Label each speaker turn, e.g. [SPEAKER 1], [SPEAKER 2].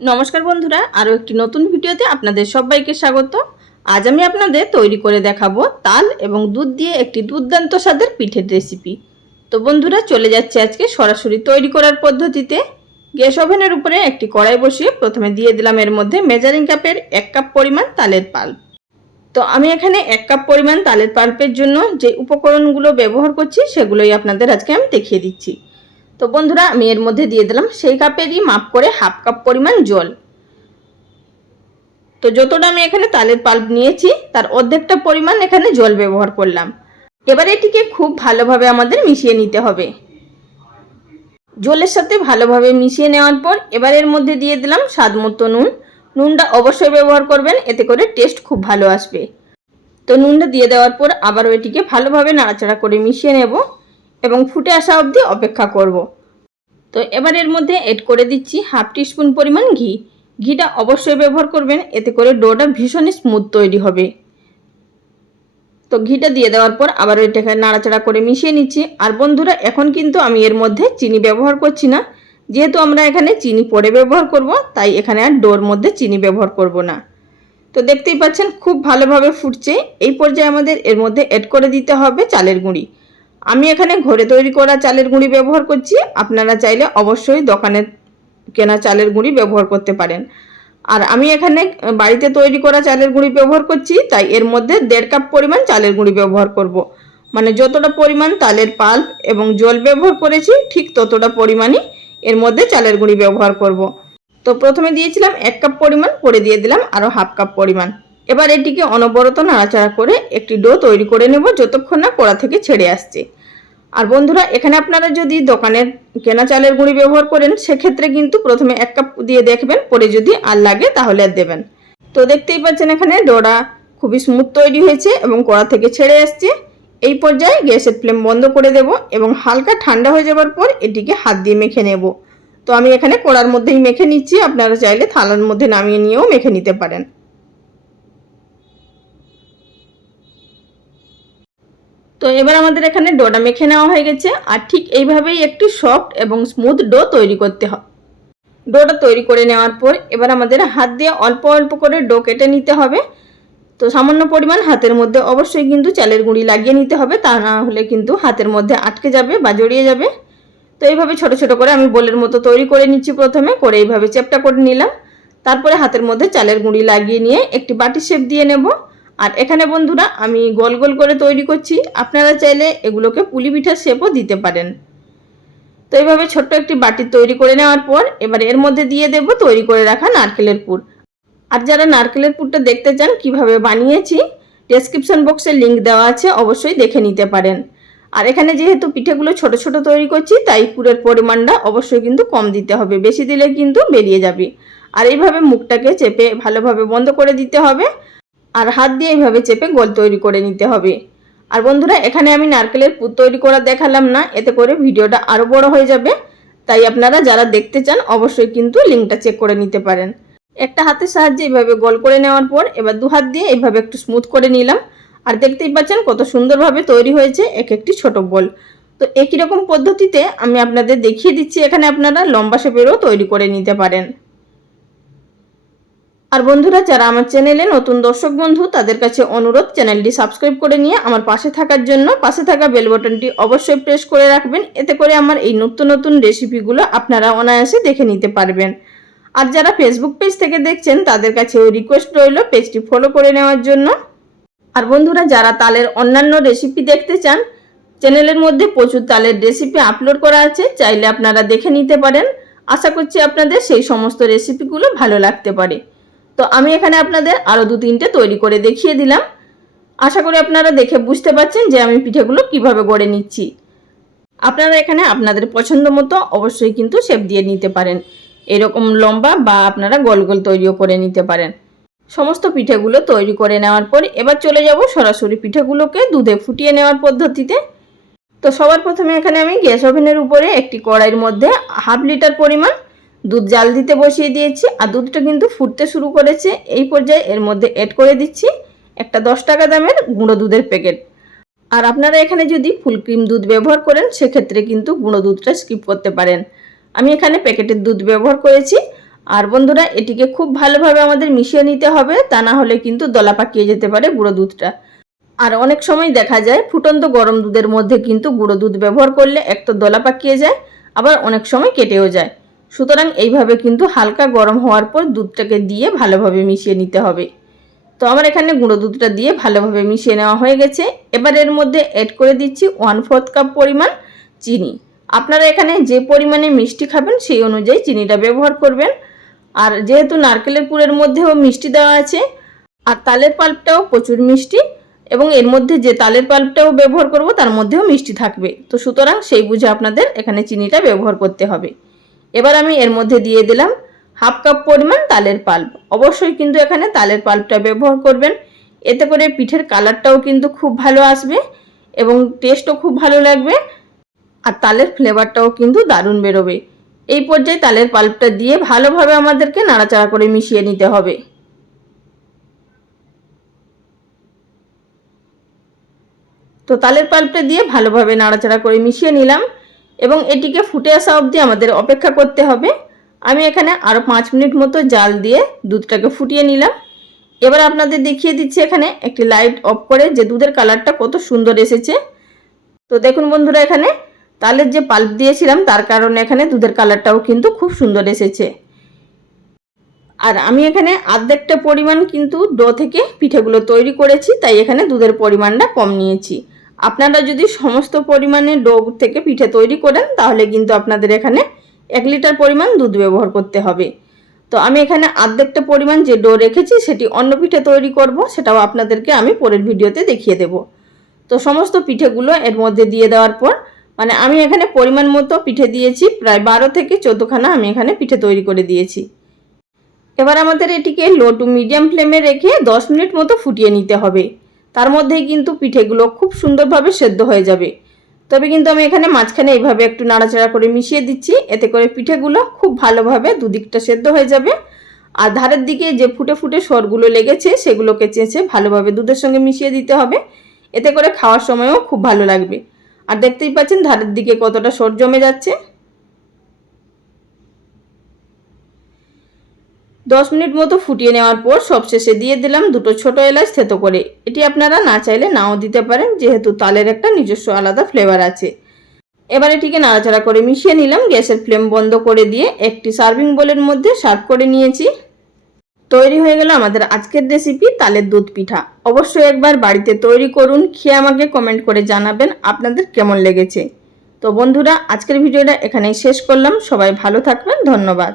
[SPEAKER 1] নমস্কার বন্ধুরা, আরও একটি নতুন ভিডিওতে আপনাদের সবাইকে স্বাগত। আজ আমি আপনাদের তৈরি করে দেখাবো তাল এবং দুধ দিয়ে একটি দুর্দান্ত স্বাদের পিঠের রেসিপি তো বন্ধুরা, চলে যাচ্ছে আজকে সরাসরি তৈরি করার পদ্ধতিতে। গ্যাস ওভেনের উপরে একটি কড়াই বসিয়ে প্রথমে দিয়ে দিলাম এর মধ্যে মেজারিং কাপের এক কাপ পরিমাণ তালের পাল্প। তো আমি এখানে এক কাপ পরিমাণ তালের পাল্পের জন্য যে উপকরণগুলো ব্যবহার করছি, সেগুলোই আপনাদের আজকে আমি দেখিয়ে দিচ্ছি। তো বন্ধুরা, আমি এর মধ্যে দিয়ে দিলাম সেই কাপেরই মাপ করে হাফ কাপ পরিমাণ জল। তো যতটা আমি এখানে তালের পাল্প নিয়েছি, তার অর্ধেকটা পরিমাণ এখানে জল ব্যবহার করলাম। এবার এটিকে খুব ভালোভাবে আমাদের মিশিয়ে নিতে হবে। জলের সাথে ভালোভাবে মিশিয়ে নেওয়ার পর এবার এর মধ্যে দিয়ে দিলাম স্বাদ মতো নুন। নুনটা অবশ্যই ব্যবহার করবেন, এতে করে টেস্ট খুব ভালো আসবে। তো নুনটা দিয়ে দেওয়ার পর আবারও এটিকে ভালোভাবে নাড়াচাড়া করে মিশিয়ে নেব। এবং ফুটে আসা অবধি অপেক্ষা করব। তো এবার এর মধ্যে এড করে দিচ্ছি হাফ টিস্পুন পরিমাণ ঘি। ঘিটা অবশ্যই ব্যবহার করবেন, এতে করে ডোটা ভীষণই স্মুথ তৈরি হবে। তো ঘিটা দিয়ে দেওয়ার পর আবার এটাকে নাড়াচাড়া করে মিশিয়ে নিচ্ছি। আর বন্ধুরা, এখন কিন্তু আমি এর মধ্যে চিনি ব্যবহার করছি না। যেহেতু আমরা এখানে চিনি পরে ব্যবহার করব, তাই এখানে আর ডোর মধ্যে চিনি ব্যবহার করব না। তো দেখতেই পাচ্ছেন, খুব ভালোভাবে ফুটছে। এই পর্যায়ে আমাদের এর মধ্যে এড করে দিতে হবে চালের গুঁড়ি। আমি এখানে ঘরে তৈরি করা চালের গুঁড়ি ব্যবহার করছি আপনারা চাইলে অবশ্যই দোকানে কেনা চালের গুঁড়ি ব্যবহার করতে পারেন আর আমি এখানে বাড়িতে তৈরি করা চালের গুঁড়ি ব্যবহার করছি, তাই এর মধ্যে দেড় কাপ পরিমাণ চালের গুঁড়ি ব্যবহার করব। মানে যতটা পরিমাণ তালের পাল্প এবং জল ব্যবহার করেছি, ঠিক ততটা পরিমাণই এর মধ্যে চালের গুঁড়ি ব্যবহার করব। তো প্রথমে দিয়েছিলাম এক কাপ পরিমাণ পরে দিয়ে দিলাম আরও হাফ কাপ পরিমাণ এবার এটিকে অনবরত নাড়াচাড়া করে একটি ডো তৈরি করে নেব, যতক্ষণ না কড়া থেকে ছেড়ে আসছে আর বন্ধুরা, এখানে আপনারা যদি দোকানের কেনা চালের গুঁড়ি ব্যবহার করেন, সেক্ষেত্রে কিন্তু প্রথমে এক কাপ দিয়ে দেখবেন, পরে যদি আর লাগে তাহলে আর দেবেন। তো দেখতেই পাচ্ছেন এখানে ডোটা খুবই স্মুথ তৈরি হয়েছে এবং কড়া থেকে ছেড়ে আসছে। এই পর্যায়ে গ্যাসের ফ্লেম বন্ধ করে দেব এবং হালকা ঠান্ডা হয়ে যাওয়ার পর এটিকে হাত দিয়ে মেখে নেব। তো আমি এখানে কড়ার মধ্যেই মেখে নিচ্ছি, আপনারা চাইলে থালার মধ্যে নামিয়ে নিয়েও মেখে নিতে পারেন। তো এবার আমাদের এখানে ডোটা মেখে নেওয়া হয়ে গেছে, আর ঠিক এইভাবেই একটি সফট এবং স্মুথ ডো তৈরি করতে হবে ডোটা তৈরি করে নেওয়ার পর এবার আমাদের হাত দিয়ে অল্প অল্প করে ডো কেটে নিতে হবে। তো সামান্য পরিমাণ হাতের মধ্যে অবশ্যই কিন্তু চালের গুঁড়ি লাগিয়ে নিতে হবে, তা না হলে কিন্তু হাতের মধ্যে আটকে যাবে বা জড়িয়ে যাবে। তো এইভাবে ছোট ছোট করে আমি বোলের মতো তৈরি করে নিচ্ছি প্রথমে, করে এইভাবে চেপটা করে নিলাম। তারপরে হাতের মধ্যে চালের গুঁড়ি লাগিয়ে নিয়ে একটি বাটি শেপ দিয়ে নেব। আর এখানে বন্ধুরা আমি গোল গোল করে তৈরি করছি। আপনারা চাইলে এগুলোকে পুলি পিঠার শেপও দিতে পারেন। তো এইভাবে ছোট্ট একটি বাটি তৈরি করে নেওয়ার পর এবার এর মধ্যে দিয়ে দেব তৈরি করে রাখা নারকেলের পুর। আর যারা নারকেলের পুরটা দেখতে চান কীভাবে বানিয়েছি ডেসক্রিপশন বক্সে লিঙ্ক দেওয়া আছে, অবশ্যই দেখে নিতে পারেন। আর এখানে যেহেতু পিঠেগুলো ছোট ছোট তৈরি করছি, তাই পুরের পরিমাণটা অবশ্যই কিন্তু কম দিতে হবে, বেশি দিলে কিন্তু বেরিয়ে যাবে। আর এইভাবে মুখটাকে চেপে ভালোভাবে বন্ধ করে দিতে হবে। আর হাত দিয়ে এইভাবে চেপে গোল তৈরি করে নিতে হবে। আর বন্ধুরা, এখানে আমি নারকেলের পুর তৈরি করা দেখালাম না, এতে করে ভিডিওটা আরও বড় হয়ে যাবে। তাই আপনারা যারা দেখতে চান, অবশ্যই কিন্তু লিঙ্কটা চেক করে নিতে পারেন। একটা হাতের সাহায্যে এইভাবে গোল করে নেওয়ার পর এবার দু হাত দিয়ে এইভাবে একটু স্মুথ করে নিলাম। আর দেখতেই পাচ্ছেন কত সুন্দরভাবে তৈরি হয়েছে এক একটি ছোট বল। তো একই রকম পদ্ধতিতে আমি আপনাদের দেখিয়ে দিচ্ছি, এখানে আপনারা লম্বা শেপেরও তৈরি করে নিতে পারেন। আর বন্ধুরা, যারা আমার চ্যানেলে নতুন দর্শক বন্ধু, তাদের কাছে অনুরোধ, চ্যানেলটি সাবস্ক্রাইব করে নিয়ে আমার পাশে থাকার জন্য পাশে থাকা বেল বটনটি অবশ্যই প্রেস করে রাখবেন। এতে করে আমার এই নতুন নতুন রেসিপিগুলো আপনারা অনায়াসে দেখে নিতে পারবেন। আর যারা ফেসবুক পেজ থেকে দেখছেন, তাদের কাছেও রিকোয়েস্ট রইল পেজটি ফলো করে নেওয়ার জন্য। আর বন্ধুরা, যারা তালের অন্যান্য রেসিপি দেখতে চান, চ্যানেলের মধ্যে প্রচুর তালের রেসিপি আপলোড করা আছে, চাইলে আপনারা দেখে নিতে পারেন। আশা করছি আপনাদের সেই সমস্ত রেসিপিগুলো ভালো লাগতে পারে। তো আমি এখানে আপনাদের আরও দু তিনটে তৈরি করে দেখিয়ে দিলাম। আশা করি আপনারা দেখে বুঝতে পারছেন যে আমি পিঠেগুলো কীভাবে গড়ে নিচ্ছি। আপনারা এখানে আপনাদের পছন্দ মতো অবশ্যই কিন্তু শেপ দিয়ে নিতে পারেন। এরকম লম্বা বা আপনারা গোল গোল তৈরিও করে নিতে পারেন। সমস্ত পিঠেগুলো তৈরি করে নেওয়ার পর এবার চলে যাব সরাসরি পিঠেগুলোকে দুধে ফুটিয়ে নেওয়ার পদ্ধতিতে। তো সবার প্রথমে এখানে আমি গ্যাস ওভেনের উপরে একটি কড়াইয়ের মধ্যে হাফ লিটার পরিমাণ দুধ জাল দিতে বসিয়ে দিয়েছি আর দুধটা কিন্তু ফুটতে শুরু করেছে। এই পর্যায়ে এর মধ্যে অ্যাড করে দিচ্ছি একটা দশ টাকা দামের গুঁড়ো দুধের প্যাকেট আর আপনারা এখানে যদি ফুল ক্রিম দুধ ব্যবহার করেন, সেক্ষেত্রে কিন্তু গুঁড়ো দুধটা স্কিপ করতে পারেন। আমি এখানে প্যাকেটের দুধ ব্যবহার করেছি। আর বন্ধুরা, এটিকে খুব ভালোভাবে আমাদের মিশিয়ে নিতে হবে, তা না হলে কিন্তু দলা পাকিয়ে যেতে পারে গুঁড়ো দুধটা। আর অনেক সময় দেখা যায়, ফুটন্ত গরম দুধের মধ্যে কিন্তু গুঁড়ো দুধ ব্যবহার করলে এক তো দলা পাকিয়ে যায়, আবার অনেক সময় কেটেও যায়। সুতরাং এইভাবে কিন্তু হালকা গরম হওয়ার পর দুধটাকে দিয়ে ভালোভাবে মিশিয়ে নিতে হবে। তো আমার এখানে গুঁড়ো দুধটা দিয়ে ভালোভাবে মিশিয়ে নেওয়া হয়ে গেছে। এবার এর মধ্যে অ্যাড করে দিচ্ছি ওয়ান ফোর্থ কাপ পরিমাণ চিনি। আপনারা এখানে যে পরিমাণে মিষ্টি খাবেন সেই অনুযায়ী চিনিটা ব্যবহার করবেন। আর যেহেতু নারকেলের পুরের মধ্যেও মিষ্টি দেওয়া আছে, আর তালের পাল্পটাও প্রচুর মিষ্টি, এবং এর মধ্যে যে তালের পাল্পটাও ব্যবহার করব তার মধ্যেও মিষ্টি থাকবে। তো সুতরাং সেই বুঝে আপনাদের এখানে চিনিটা ব্যবহার করতে হবে। এবার আমি এর মধ্যে দিয়ে দিলাম হাফ কাপ পরিমাণ তালের পাল্প। অবশ্যই কিন্তু এখানে তালের পাল্পটা ব্যবহার করবেন। এতে করে পিঠের কালারটাও কিন্তু খুব ভালো আসবে এবং টেস্টও খুব ভালো লাগবে আর তালের ফ্লেভারটাও কিন্তু দারুণ বেরোবে। এই পর্যায়ে তালের পাল্পটা দিয়ে ভালোভাবে আমাদেরকে নাড়াচাড়া করে মিশিয়ে নিতে হবে। তো তালের পাল্পটা দিয়ে ভালোভাবে নাড়াচাড়া করে মিশিয়ে নিলাম। এবং এটিকে ফুটে আসা অবধি আমাদের অপেক্ষা করতে হবে। আমি এখানে আরও পাঁচ মিনিট মতো জাল দিয়ে দুধটাকে ফুটিয়ে নিলাম। এবার আপনাদের দেখিয়ে দিচ্ছি এখানে একটি লাইট অফ করে যে দুধের কালারটা কত সুন্দর এসেছে। তো দেখুন বন্ধুরা এখানে তালের যে পাল্প দিয়েছিলাম, তার কারণে এখানে দুধের কালারটাও কিন্তু খুব সুন্দর এসেছে। আর আমি এখানে আর্ধেকটা পরিমাণ কিন্তু ডো থেকে পিঠেগুলো তৈরি করেছি, তাই এখানে দুধের পরিমাণটা কম নিয়েছি। আপনারা যদি সমস্ত পরিমাণে ডো থেকে পিঠে তৈরি করেন, তাহলে কিন্তু আপনাদের এখানে এক লিটার পরিমাণ দুধ ব্যবহার করতে হবে। তো আমি এখানে আর্ধেকটা পরিমাণ যে ডো রেখেছি, সেটি অন্য পিঠে তৈরি করব, সেটাও আপনাদেরকে আমি পরের ভিডিওতে দেখিয়ে দেব। তো সমস্ত পিঠেগুলো এর মধ্যে দিয়ে দেওয়ার পর মানে আমি এখানে পরিমাণ মতো পিঠে দিয়েছি, প্রায় বারো থেকে চোদ্দোখানা আমি এখানে পিঠে তৈরি করে দিয়েছি। এবার আমাদের এটিকে লো টু মিডিয়াম ফ্লেমে রেখে দশ মিনিট মতো ফুটিয়ে নিতে হবে। তার মধ্যেই কিন্তু পিঠেগুলো খুব সুন্দরভাবে সেদ্ধ হয়ে যাবে। তবে কিন্তু আমি এখানে মাঝখানে এইভাবে একটু নাড়াচাড়া করে মিশিয়ে দিচ্ছি, এতে করে পিঠেগুলো খুব ভালোভাবে দুদিকটা সেদ্ধ হয়ে যাবে। আর ধারের দিকে যে ফুটে ফুটে সরগুলো লেগেছে, সেগুলোকে চেঁচে ভালোভাবে দুধের সঙ্গে মিশিয়ে দিতে হবে। এতে করে খাওয়ার সময়ও খুব ভালো লাগবে। আর দেখতেই পাচ্ছেন ধারের দিকে কতটা সর জমে যাচ্ছে। দশ মিনিট মতো ফুটিয়ে নেওয়ার পর সবশেষে দিয়ে দিলাম দুটো ছোট এলাচ থেতো করে। এটি আপনারা না চাইলে নাও দিতে পারেন, যেহেতু তালের একটা নিজস্ব আলাদা ফ্লেভার আছে। এবার এটিকে নাড়াচাড়া করে মিশিয়ে নিলাম। গ্যাসের ফ্লেম বন্ধ করে দিয়ে একটি সার্ভিং বোলের মধ্যে সার্ভ করে নিয়েছি। তৈরি হয়ে গেল আমাদের আজকের রেসিপি তালের দুধ পিঠা। অবশ্যই একবার বাড়িতে তৈরি করুন, খেয়ে আমাকে কমেন্ট করে জানাবেন আপনাদের কেমন লেগেছে। তো বন্ধুরা, আজকের ভিডিওটা এখানেই শেষ করলাম। সবাই ভালো থাকবেন, ধন্যবাদ।